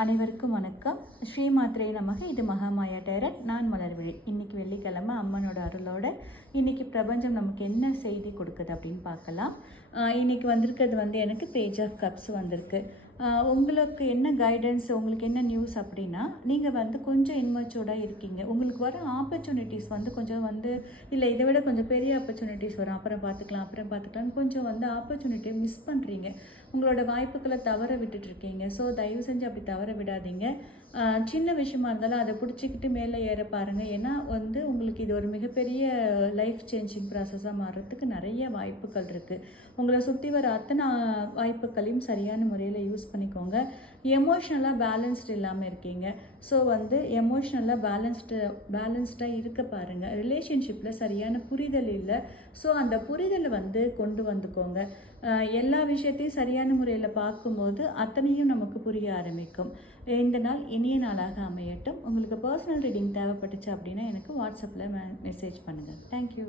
அனைவருக்கும் வணக்கம். ஸ்ரீமாத்ரே நமக. இது மகாமாயா டைரக்ட். நான் மலர்விழி. இன்றைக்கி வெள்ளிக்கிழமை அம்மனோட அருளோட இன்றைக்கி பிரபஞ்சம் நமக்கு என்ன செய்தி கொடுக்குது அப்படின்னு பார்க்கலாம். இன்றைக்கி வந்திருக்கிறது எனக்கு பேஜ் ஆஃப் கப்ஸ் வந்திருக்கு. உங்களுக்கு என்ன கைடன்ஸ், உங்களுக்கு என்ன நியூஸ் அப்படின்னா, நீங்கள் கொஞ்சம் இன்மெச்சூர்டாக இருக்கீங்க. உங்களுக்கு வர ஆப்பர்ச்சுனிட்டிஸ் கொஞ்சம் இல்லை இதை விட கொஞ்சம் பெரிய ஆப்பர்ச்சுனிட்டிஸ் வரும், அப்புறம் பார்த்துக்கலாம்னு கொஞ்சம் ஆப்பர்ச்சுனிட்டியை மிஸ் பண்ணுறீங்க. உங்களோட வாய்ப்புகளை தவற விட்டுட்ருக்கீங்க. ஸோ தயவு செஞ்சு அப்படி தவற விடாதீங்க. சின்ன விஷயமா இருந்தாலும் அதை பிடிச்சிக்கிட்டு மேலே ஏற பாருங்கள். ஏன்னா உங்களுக்கு இது ஒரு மிகப்பெரிய லைஃப் சேஞ்சிங் ப்ராசஸாக மாறுறதுக்கு நிறைய வாய்ப்புகள் இருக்குது. உங்களை சுற்றி வர அத்தனை வாய்ப்புகளையும் சரியான முறையில் யூஸ் பண்ணிக்கோங்க. எமோஷ்னலாக பேலன்ஸ்டு இல்லாமல் இருக்கீங்க. ஸோ எமோஷ்னலாக பேலன்ஸ்டாக இருக்க பாருங்கள். ரிலேஷன்ஷிப்பில் சரியான புரிதல் இல்லை. ஸோ அந்த புரிதலை கொண்டு வந்துக்கோங்க. எல்லா விஷயத்தையும் சரியான முறையில் பார்க்கும்போது அத்தனையும் நமக்கு புரிய ஆரம்பிக்கும். இந்த நாள் இனிய நாளாக அமையட்டும். உங்களுக்கு பர்சனல் ரீடிங் தேவைப்பட்டுச்சு அப்படின்னா எனக்கு வாட்ஸ்அப்பில் மெசேஜ் பண்ணுங்கள். தேங்க்யூ.